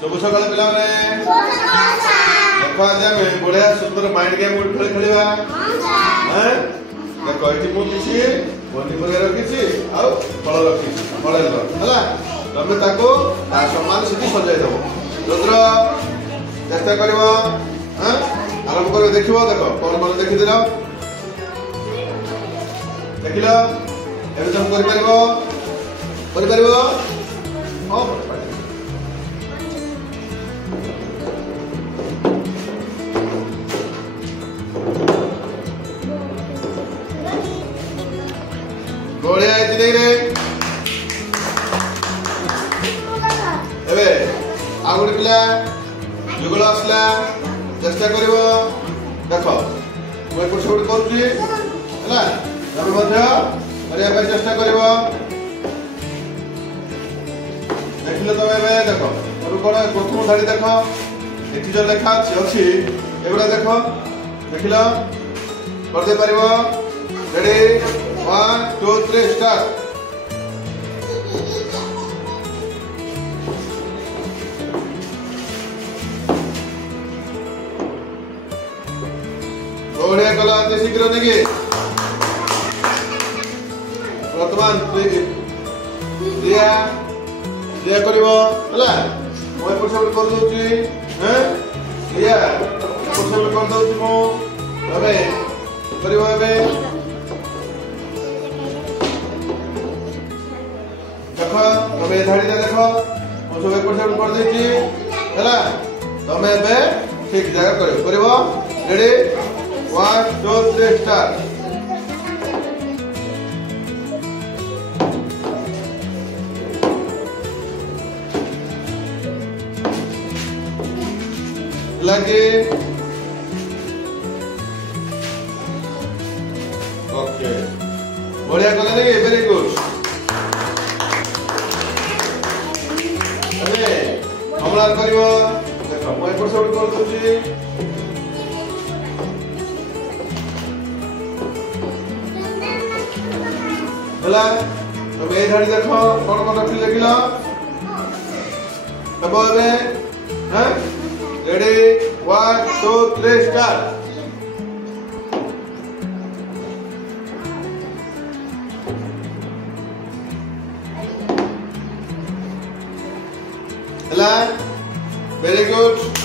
शुभ सकाल पिला देखो आज आम बढ़िया सुंदर माइंड गेम खेल खेलवा हैं देखो ये किसी पनीपरिया रखी फल रखी फल है तुम ताको सम्मान सीधी सजाई देव रुद्र चेष्टा कर आरंभ कर देख देख कौन कौन देखी देख लो एवं तुम कर बढ़िया नहीं रे एबे आ गोटे पिला जुगल आसला चेष्टा कर देख मुझे एपट सेपट करुँगी चेष्टा कर देख लो तुम देख कौन प्रथम धाड़ी देख ये जो लेखा अच्छी एगुड़ा देख देख लो करदे पार रेडी 1 2 3 स्टार्ट बढ़िया कला अति शीघ्र नहीं वर्तमान दिया दिया करिवो हला मैं एपट सेपट कर दोची हैं दिया एपट सेपट कर दोची मो अबे करिवो अबे देखो तुम ये धाड़ी देख मुझे सब एपट सेपट कर देची हला तुम एबे ठीक जगह करिवो रेडी 1 2 3 स्टार्ट लगे ओके बढ़िया कला नहीं वेरी गुड अरे हमला करिवो देखो मैं एपट सेपट कर दूची हला तुम ये धाड़ी देख कौन कौन रखी लगिल तब हैं रेडी 1 2 3 स्टार्ट हला वेरी गुड